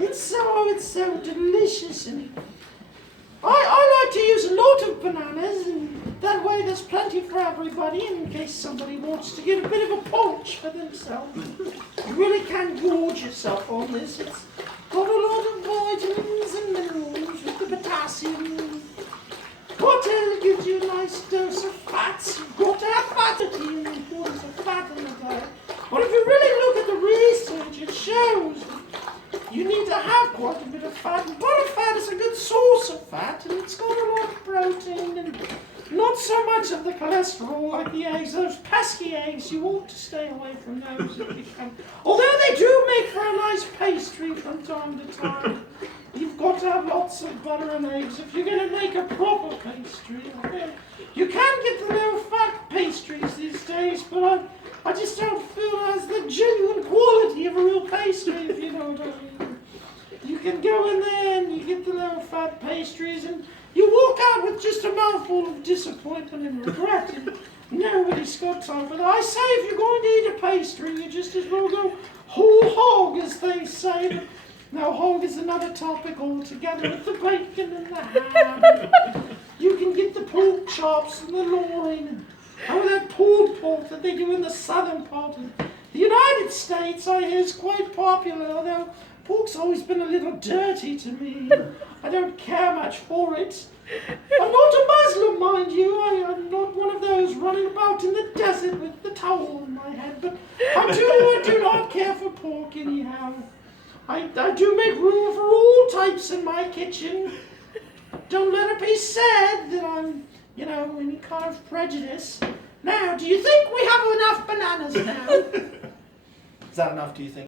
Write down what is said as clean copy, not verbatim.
It's so delicious, and I like to use a lot of bananas, and that way there's plenty for everybody, and in case somebody wants to get a bit of a punch for themselves. You really can gorge yourself on this. It's got a lot of vitamins and minerals with the potassium. Butter gives you a nice dose of fats. You've got to have fat and the importance of fat in the diet. But if you really look at the research, it shows you need to have quite a bit of fat. And butterfat is a good source of fat, and it's got a lot of protein and not so much of the cholesterol like the eggs. Those pesky eggs, you ought to stay away from those if you can. Although they do make for a nice pastry from time to time. You've got to have lots of butter and eggs if you're going to make a proper pastry. Okay? You can get the low-fat pastries these days, but I just don't feel it has the genuine quality of a real pastry, if you know what I mean. You can go in there and you get the low-fat pastries, and you walk out with just a mouthful of disappointment and regret, and nobody's got time for that. I say if you're going to eat a pastry, you just as well go whole hog, as they say. Now, hog is another topic altogether, with the bacon and the ham. You can get the pork chops and the loin, and that pulled pork that they do in the southern part of the United States, I hear, is quite popular, although pork's always been a little dirty to me. I don't care much for it. I'm not a Muslim, mind you. I'm not one of those running about in the desert with the towel on my head, but I do not care for pork anyhow. I do make room for all types in my kitchen. Don't let it be said that I'm, any kind of prejudice. Now, do you think we have enough bananas now? Is that enough, do you think?